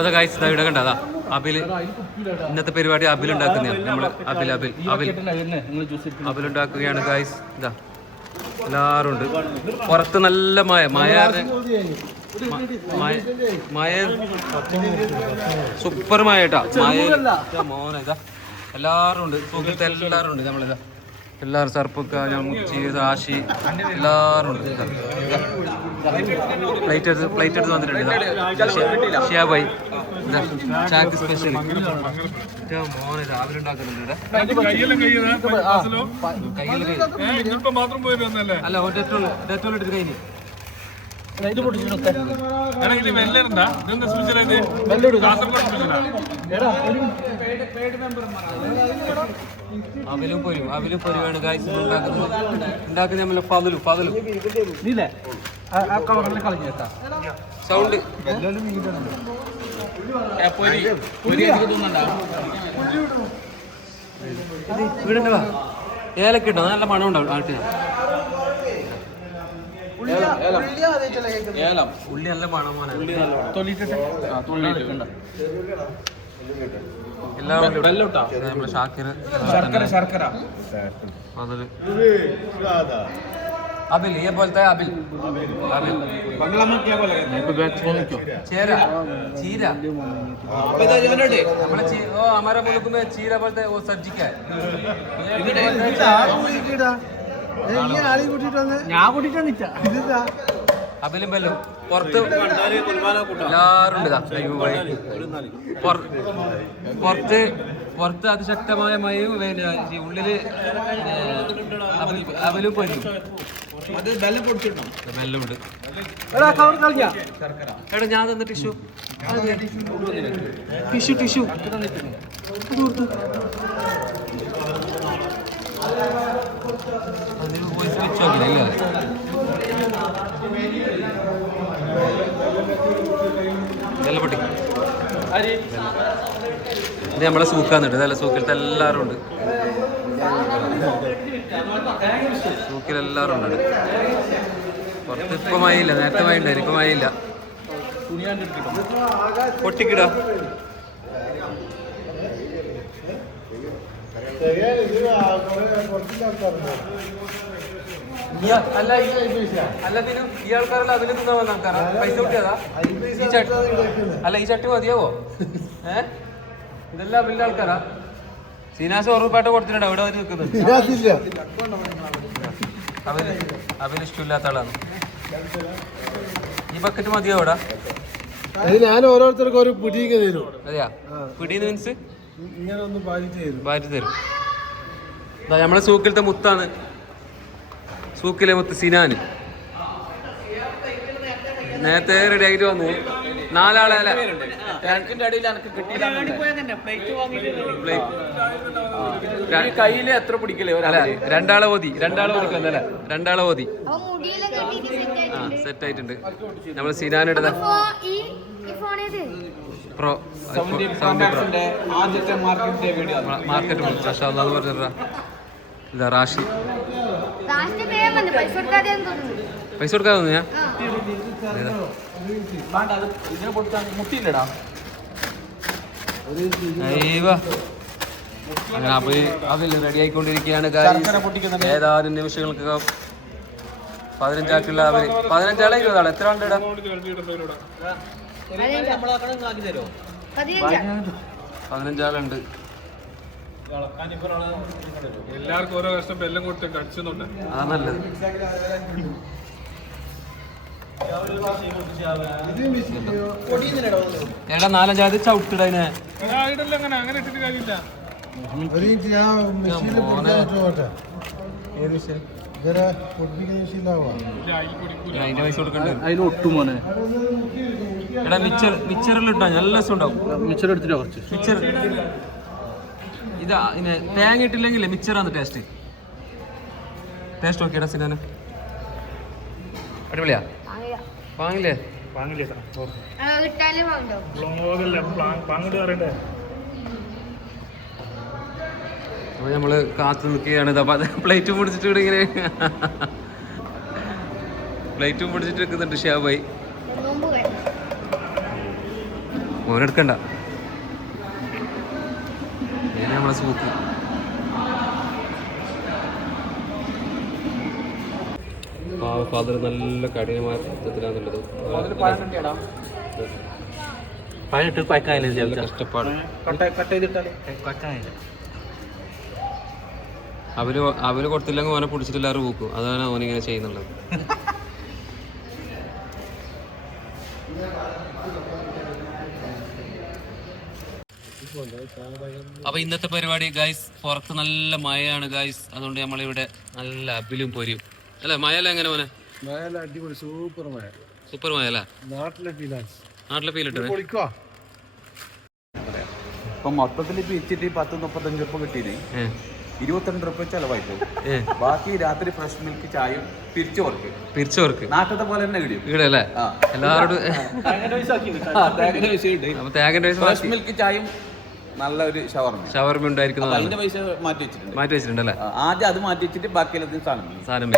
അതാ ഗൈസ് ഇതാ ഇവിടെ കണ്ടതാ അബില് ഇന്നത്തെ പരിപാടി അബിൽ ഉണ്ടാക്കുന്നതാണ് നമ്മൾ അബിൽ ഉണ്ടാക്കുകയാണ് ഗൈസ്. ഇതാ എല്ലാവരും ഉണ്ട്. പുറത്ത് നല്ല മഴ സൂപ്പർ മഴ കേട്ടാ. മോനെ ഇതാ എല്ലാവരും ഉണ്ട്. സുഖത്തെ എല്ലാവരും ഉണ്ട്. നമ്മളിതാ എല്ലാവരും സർപ്പക്ക മുച്ചി ആശി എല്ലാവരും ഉണ്ട്. പ്ലേറ്റ് എടുത്ത് വന്നിട്ടുണ്ട്. ഷിയാബായി ചാക്ക് സ്പെഷ്യൽ മോനെ രാവിലെ ഉണ്ടാക്കുന്നുണ്ട്. അല്ല ഡെറ്റോൾ എടുത്ത് കഴിഞ്ഞു. അവലും പൊരിവാണ് ഗായ്സ് ഉണ്ടാക്കുന്നത്. നമ്മളെ ഫതലു സൗണ്ട് ഇവിടെ ഏലക്ക ഇട്ടോ നല്ല മണം ഉണ്ടാവും. ആട്ടിന ഉള്ളി നല്ല മണം പോലെ എല്ലാം നമ്മളെ ഷാക്കിർ അതില് अबिल ये बोलता है अबिल बंगला में क्या बोलेगा चेहरा चीरा ओ हमारा मुल्क में चीरा बोलते हैं. वो सब्जी क्या है? അബിലും ബെല്ലും പുറത്ത് എല്ലാവരും പുറത്ത് അതിശക്തമായ മഴയും ഉള്ളില് അബിലും പൊരിയും. ബെല്ലുണ്ട്. എടാ ഞാൻ തന്ന ടിഷ്യൂ വോയിസ് വെച്ച് നോക്കില്ല. വെള്ളപ്പൊട്ടി ഇത് നമ്മളെ സൂക്കാന്നിട്ട് നല്ല സൂക്കിലത്തെ എല്ലാവരും ഉണ്ട്. സൂക്കിലെല്ലാവരും ഉണ്ട്. പുറത്ത് ഇപ്പൊ മഴയില്ല. നേരത്തെ മഴ ഉണ്ടായിരുന്നു. ഇപ്പൊ മഴയില്ല. പൊട്ടിക്കിടാ അല്ല പിന്നെ ഈ ആൾക്കാരല്ല അതിൽ തിന്നാ വന്ന ആൾക്കാരാ. പൈസ കിട്ടിയതാ അല്ല ഈ ചട്ടി മതിയാവോ? ഇതെല്ലാം വലിയ ആൾക്കാരാ. സീനാസ് ഉറപ്പായിട്ട് കൊടുത്തിട്ടുണ്ട്. അവിടെ അവർ നിൽക്കുന്നുണ്ട്. അവന് ഇഷ്ടമില്ലാത്ത ആളാണ്. ഈ ബക്കറ്റ് മതിയോ അവിടെ? ഞാൻ ഓരോരുത്തർക്കും ഒരു പിടിയൊക്കെ തരും. അതെയാ പിടിന്ന് മീൻസ് ഇങ്ങനെ ഒന്ന് ഭാര്യ തരും. നമ്മളെ സൂക്കിലത്തെ മുത്താണ്. സൂക്കിലെ മുത്ത് സിനാന് നേരത്തെ റെഡി ആയിട്ട് വന്നു. 4 ആളെ അല്ല കയ്യില് എത്ര പിടിക്കലേ? അല്ല 2 ആളെ ഓതി 2 ആളെ ഓതി സെറ്റ് ആയിട്ടുണ്ട്. നമ്മൾ സിനാനിടുന്ന പ്രോ മാർക്കറ്റ് പറഞ്ഞ ഇതാ റാഷി. പൈസ കൊടുക്കാതെ തോന്നുന്നു ഞാൻ അങ്ങനെ അതിൽ റെഡി ആയിക്കൊണ്ടിരിക്കുകയാണ്. ഏതാനും നിമിഷങ്ങൾക്ക് 15 ആക്കുള്ള അവര് 15 ആളെ 20 ആളെ എത്ര ആളുടെ 15 ആളുണ്ട്. എല്ലാവർക്കും ഓരോ കഷ്ടം എല്ലാം കൊടുത്ത് കടിച്ചുന്നുണ്ട്. അതാ നല്ലത്. എടാ 4-5 ആള് ചവിട്ടിടനെ അങ്ങനെ ഇട്ടിട്ട് കാര്യമില്ല. അതിന്റെ പൈസ കൊടുക്കണ്ടേ? അതിലൊട്ടുമോനെ എടാ മിച്ചറിൽ ഇട്ടാ നല്ല രസം ഉണ്ടാവും. മിച്ചർ എടുത്തിട്ടോ കുറച്ച് മിച്ചർ. ഇതാ ഇങ്ങനെ തേങ്ങ ഇട്ടില്ലെങ്കിലേ മിച്ചറാണ് ടേസ്റ്റ് നോക്കിയടാ സിനാന്. അടിപൊളിയാ. വാങ്ങില്ലേ? അപ്പോൾ നമ്മൾ കാത്തു നിൽക്കുകയാണ്. പ്ലേറ്റും പിടിച്ചിട്ട് ഇവിടെ ഇങ്ങനെ പ്ലേറ്റും പിടിച്ചിട്ട് നിൽക്കുന്നുണ്ട് ഷിയാബായി. മോനെടുക്കണ്ട. ഇത് നമ്മളെ സൂക്ക്. ഫാദർ നല്ല കഠിനമായ ചിത്രത്തിലാണുള്ളത്. കഷ്ടപ്പാട്. അവര് കൊടുത്തില്ലെങ്കിൽ ഓനെ പിടിച്ചിട്ട് എല്ലാവരും പൂക്കും. അതാണ് ഓനിങ്ങനെ ചെയ്യുന്നുള്ളത്. അപ്പൊ ഇന്നത്തെ പരിപാടി ഗൈസ്, പുറത്ത് നല്ല മഴയാണ് ഗൈസ്. അതുകൊണ്ട് നമ്മളിവിടെ നല്ല അബിലും പൊരിയും അല്ലെ. മഴയല്ല എങ്ങനെ മോനെ? അടിപൊളി സൂപ്പർ മഴ. സൂപ്പർ മഴ അല്ലേ? നാട്ടിലെ ഫീൽ ഇട്ടേ. ഇപ്പൊ മൊത്തത്തിൽ പിരിച്ചിട്ട് 10-35 ഉറുപ്പ കിട്ടിയത് 22 ഉറുപ്പ ചെലവായിട്ട്. ബാക്കി രാത്രി ഫ്രഷ് മിൽക്ക് ചായയും പിരിച്ചവർക്ക് നാട്ടത്തെ പോലെ തന്നെ കിട്ടും ഇവിടെ അല്ലേ? എല്ലാവരോടും ഫ്രഷ് മിൽക്ക് ചായയും നല്ലൊരു ഷവർമ ഉണ്ടായിരിക്കുന്നത്. അതിന്റെ പൈസ മാറ്റി വെച്ചിട്ടുണ്ട് അല്ലേ? ആദ്യം അത് മാറ്റി വെച്ചിട്ട് ബാക്കി സാധനം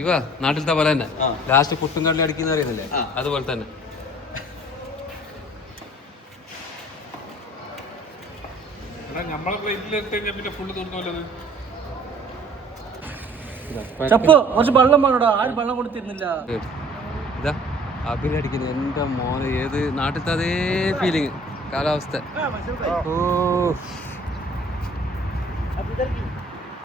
ഇവ നാട്ടിലത്തെ പോലെ തന്നെ ലാസ്റ്റ് പുട്ടും കടലി അടിക്കുന്ന അറിയുന്നില്ലേ? അതുപോലെ തന്നെ. നമ്മളെ പ്ലേറ്റിൽ എത്തിക്കഴിഞ്ഞാൽ പിന്നെ ഫുള്ള് തീർന്നല്ലോ. കുറച്ച് വെള്ളം വേണോടാ. ആരും വെള്ളം കൊടുത്തിരുന്നില്ല. ഇതാ അഭിനടിക്കുന്നു എൻ്റെ മോനെ. ഏത് നാട്ടിലത്തെ അതേ ഫീലിങ് കാലാവസ്ഥ. ഓ